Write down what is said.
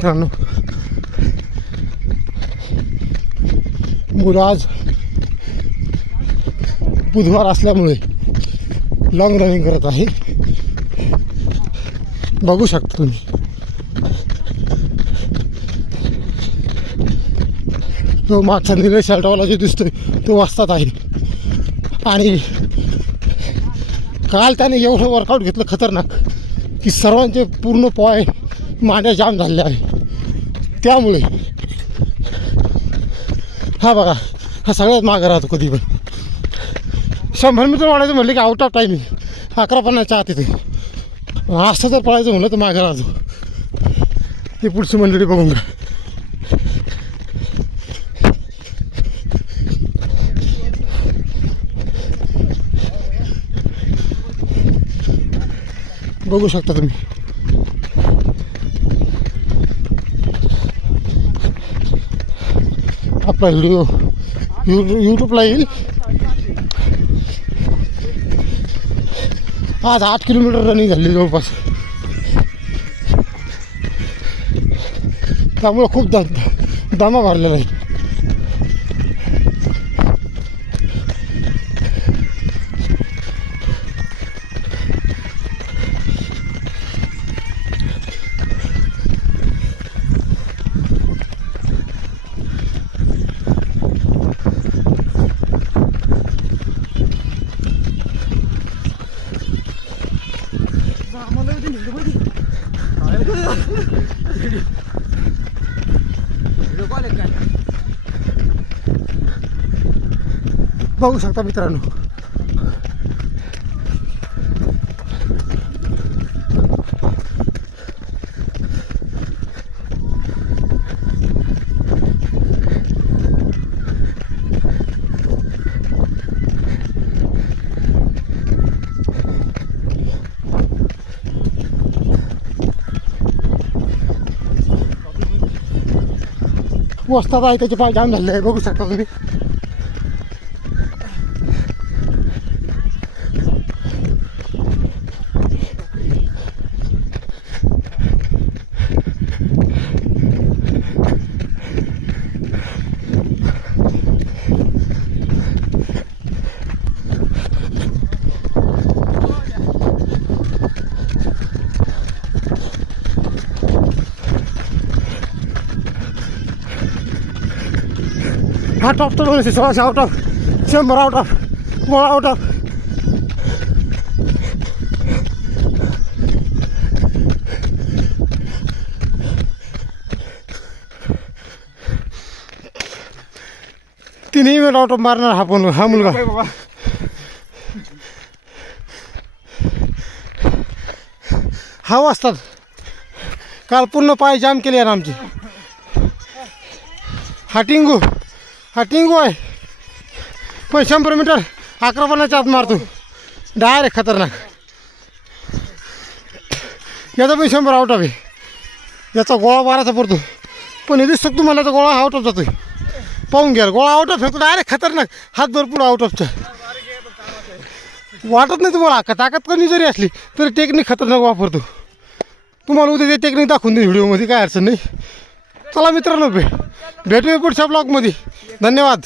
मित्रांनो, मुलं आज बुधवार असल्यामुळे लॉंग रनिंग करत आहे. बघू शकता तुम्ही. तो मागचा निळे शर्टवाला जो दिसतोय तो वाजतात आहे. आणि काल त्याने एवढं वर्कआउट घेतलं खतरनाक की सर्वांचे पूर्ण पाय मांड्या जाम झालेले आहे. त्यामुळे हा बघा, हा सगळ्यात मागं राहतो. कधी पण 100 मीटर वाढायचं म्हटलं की आउट ऑफ टायमिंग 11:50च्या आत येते. असं जर पळायचं म्हटलं तर मागं राहतो. ही पुढची मंडळी बघून घ्या. बघू शकता तुम्ही. आपला व्हिडिओ यूट्यूबला येईल. आज 8 किलोमीटर रनिंग झाली जवळपास. त्यामुळे खूप दमा भरलेला आहे. बघू शकता मित्रांनो. वस्तात आहे त्याचे पाय जाम झाले आहे. बघू शकता तुम्ही. हा टॉप तर 1600 out of 100 out of 1 out of. तिन्ही वेळ आउट ऑफ मारणार हा मुलगा. हा वाजतात. काल पूर्ण पाय जाम केले यार आमचे. हा टिंगू आहे. पण 100 मीटर 11:50च्या आत मारतो डायरेक्ट. खतरनाक. याचा पण 100 आउट ऑफ आहे. याचा गोळा 12चा पडतो. पण हे दिसतो तुम्हाला तर गोळा आउट ऑफ जातोय. पाहून घ्या, गोळा आउट ऑफ फेकतो डायरेक्ट. खतरनाक. हात भरपूर आउट ऑफचा. वाटत नाही तुम्हाला. ताकद कमी जरी असली तरी टेक्निक खतरनाक वापरतो. तुम्हाला उद्या ते टेक्निक दाखवून दे व्हिडिओमध्ये, काय अडचण नाही. चला मित्रांनो, भेटूया पुढच्या ब्लॉगमध्ये. धन्यवाद.